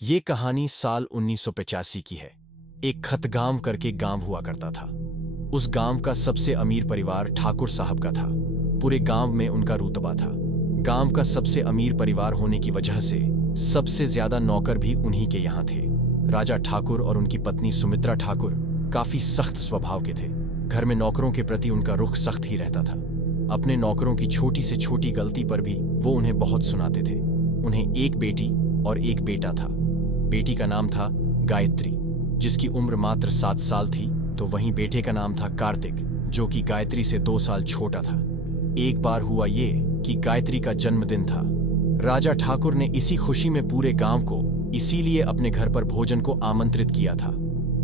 ये कहानी साल 1985 की है। एक खतगांव करके गांव हुआ करता था। उस गांव का सबसे अमीर परिवार ठाकुर साहब का था। पूरे गांव में उनका रुतबा था। गांव का सबसे अमीर परिवार होने की वजह से सबसे ज्यादा नौकर भी उन्हीं के यहाँ थे। राजा ठाकुर और उनकी पत्नी सुमित्रा ठाकुर काफी सख्त स्वभाव के थे। घर में नौकरों के प्रति उनका रुख सख्त ही रहता था। अपने नौकरों की छोटी से छोटी गलती पर भी वो उन्हें बहुत सुनाते थे। उन्हें एक बेटी और एक बेटा था। बेटी का नाम था गायत्री, जिसकी उम्र मात्र 7 साल थी, तो वहीं बेटे का नाम था कार्तिक, जो कि गायत्री से 2 साल छोटा था। एक बार हुआ ये कि गायत्री का जन्मदिन था। राजा ठाकुर ने इसी खुशी में पूरे गांव को इसीलिए अपने घर पर भोजन को आमंत्रित किया था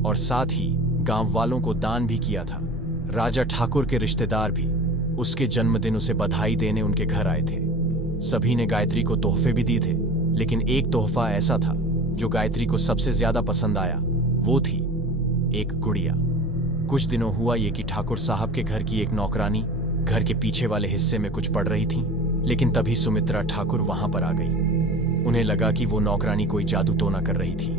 और साथ ही गांव वालों को दान भी किया था। राजा ठाकुर के रिश्तेदार भी उसके जन्मदिन उसे बधाई देने उनके घर आए थे। सभी ने गायत्री को तोहफे भी दिए थे, लेकिन एक तोहफा ऐसा था जो गायत्री को सबसे ज्यादा पसंद आया। वो थी एक गुड़िया। कुछ दिनों हुआ ये कि ठाकुर साहब के घर की एक नौकरानी घर के पीछे वाले हिस्से में कुछ पढ़ रही थी, लेकिन तभी सुमित्रा ठाकुर वहां पर आ गई। उन्हें लगा कि वो नौकरानी कोई जादू टोना कर रही थी,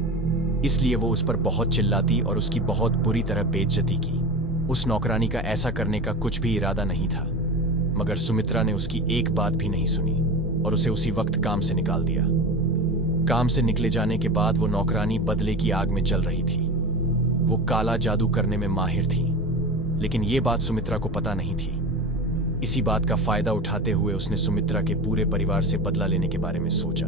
इसलिए वो उस पर बहुत चिल्लाती और उसकी बहुत बुरी तरह बेइज्जती की। उस नौकरानी का ऐसा करने का कुछ भी इरादा नहीं था, मगर सुमित्रा ने उसकी एक बात भी नहीं सुनी और उसे उसी वक्त काम से निकाल दिया। काम से निकले जाने के बाद वो नौकरानी बदले की आग में जल रही थी। वो काला जादू करने में माहिर थी, लेकिन ये बात सुमित्रा को पता नहीं थी। इसी बात का फायदा उठाते हुए उसने सुमित्रा के पूरे परिवार से बदला लेने के बारे में सोचा।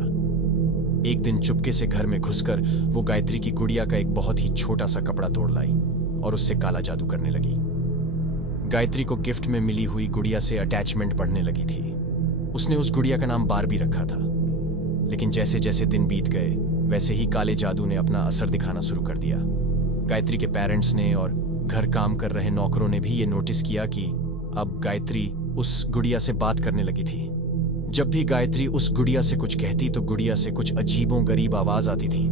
एक दिन चुपके से घर में घुसकर वो गायत्री की गुड़िया का एक बहुत ही छोटा सा कपड़ा तोड़ लाई और उससे काला जादू करने लगी। गायत्री को गिफ्ट में मिली हुई गुड़िया से अटैचमेंट बढ़ने लगी थी। उसने उस गुड़िया का नाम बारबी रखा था, लेकिन जैसे जैसे दिन बीत गए वैसे ही काले जादू ने अपना असर दिखाना शुरू कर दिया। गायत्री के पेरेंट्स ने और घर काम कर रहे नौकरों ने भी ये नोटिस किया कि अब गायत्री उस गुड़िया से बात करने लगी थी। जब भी गायत्री उस गुड़िया से कुछ कहती तो गुड़िया से कुछ अजीबों गरीब आवाज आती थी।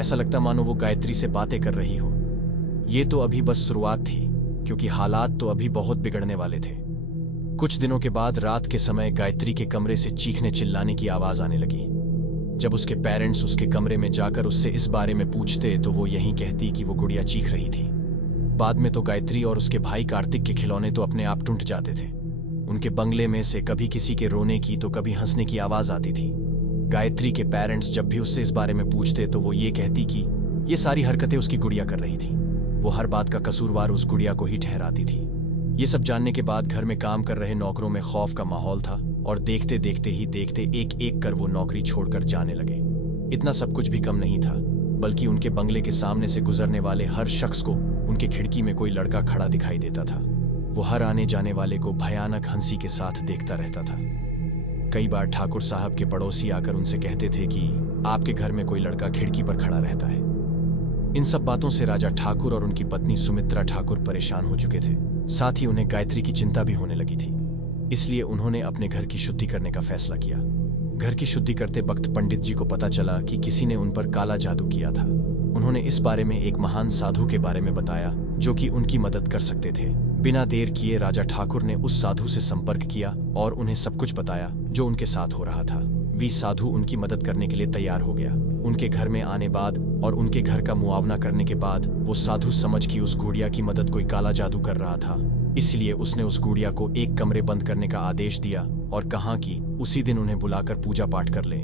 ऐसा लगता मानो वो गायत्री से बातें कर रही हो। ये तो अभी बस शुरुआत थी, क्योंकि हालात तो अभी बहुत बिगड़ने वाले थे। कुछ दिनों के बाद रात के समय गायत्री के कमरे से चीखने चिल्लाने की आवाज आने लगी। जब उसके पेरेंट्स उसके कमरे में जाकर उससे इस बारे में पूछते तो वो यही कहती कि वो गुड़िया चीख रही थी। बाद में तो गायत्री और उसके भाई कार्तिक के खिलौने तो अपने आप टूट जाते थे। उनके बंगले में से कभी किसी के रोने की तो कभी हंसने की आवाज आती थी। गायत्री के पेरेंट्स जब भी उससे इस बारे में पूछते तो वो ये कहती कि ये सारी हरकतें उसकी गुड़िया कर रही थी। वो हर बात का कसूरवार उस गुड़िया को ही ठहराती थी। ये सब जानने के बाद घर में काम कर रहे नौकरों में खौफ का माहौल था और देखते देखते ही देखते एक एक कर वो नौकरी छोड़कर जाने लगे। इतना सब कुछ भी कम नहीं था, बल्कि उनके बंगले के सामने से गुजरने वाले हर शख्स को उनके खिड़की में कोई लड़का खड़ा दिखाई देता था। वो हर आने जाने वाले को भयानक हंसी के साथ देखता रहता था। कई बार ठाकुर साहब के पड़ोसी आकर उनसे कहते थे कि आपके घर में कोई लड़का खिड़की पर खड़ा रहता है। इन सब बातों से राजा ठाकुर और उनकी पत्नी सुमित्रा ठाकुर परेशान हो चुके थे। साथ ही उन्हें गायत्री की चिंता भी होने लगी थी। इसलिए उन्होंने अपने घर की शुद्धि करने का फैसला किया। घर की शुद्धि करते वक्त पंडित जी को पता चला कि किसी ने उन पर काला जादू किया था। उन्होंने इस बारे में एक महान साधु के बारे में बताया जो कि उनकी मदद कर सकते थे। बिना देर किए राजा ठाकुर ने उस साधु से संपर्क किया और उन्हें सब कुछ बताया जो उनके साथ हो रहा था। वी साधु उनकी मदद करने के लिए तैयार हो गया। उनके घर में आने बाद और उनके घर का मुआवना करने के बाद वो साधु समझ कि उस गुड़िया की मदद कोई काला जादू कर रहा था, इसलिए उसने उस गुड़िया को एक कमरे बंद करने का आदेश दिया और कहा कि उसी दिन उन्हें बुलाकर पूजा पाठ कर ले।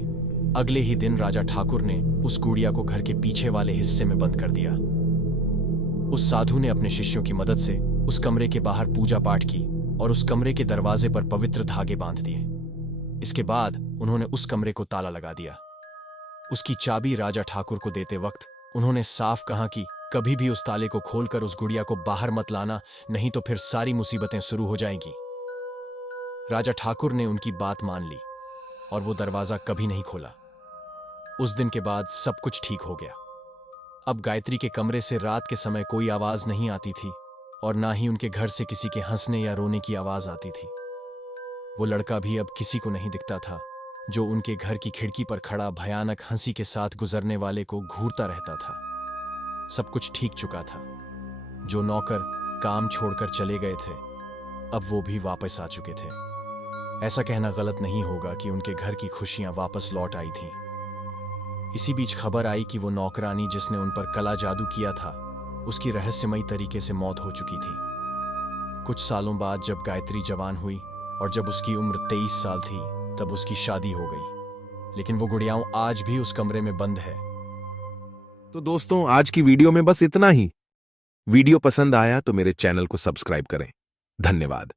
अगले ही दिन राजा ठाकुर ने उस गुड़िया को घर के पीछे वाले हिस्से में बंद कर दिया। उस साधु ने अपने शिष्यों की मदद से उस कमरे के बाहर पूजा पाठ की और उस कमरे के दरवाजे पर पवित्र धागे बांध दिए। इसके बाद उन्होंने उस कमरे को ताला लगा दिया। उसकी चाबी राजा ठाकुर को देते वक्त उन्होंने साफ कहा कि कभी भी उस ताले को खोलकर उस गुड़िया को बाहर मत लाना, नहीं तो फिर सारी मुसीबतें शुरू हो जाएंगी। राजा ठाकुर ने उनकी बात मान ली और वो दरवाजा कभी नहीं खोला। उस दिन के बाद सब कुछ ठीक हो गया। अब गायत्री के कमरे से रात के समय कोई आवाज नहीं आती थी और ना ही उनके घर से किसी के हंसने या रोने की आवाज आती थी। वो लड़का भी अब किसी को नहीं दिखता था जो उनके घर की खिड़की पर खड़ा भयानक हंसी के साथ गुजरने वाले को घूरता रहता था। सब कुछ ठीक चुका था। जो नौकर काम छोड़कर चले गए थे अब वो भी वापस आ चुके थे। ऐसा कहना गलत नहीं होगा कि उनके घर की खुशियां वापस लौट आई थीं। इसी बीच खबर आई कि वो नौकरानी जिसने उन पर कला जादू किया था, उसकी रहस्यमयी तरीके से मौत हो चुकी थी। कुछ सालों बाद जब गायत्री जवान हुई और जब उसकी उम्र 23 साल थी, तब उसकी शादी हो गई। लेकिन वो गुड़ियाओं आज भी उस कमरे में बंद है। तो दोस्तों, आज की वीडियो में बस इतना ही। वीडियो पसंद आया तो मेरे चैनल को सब्सक्राइब करें। धन्यवाद।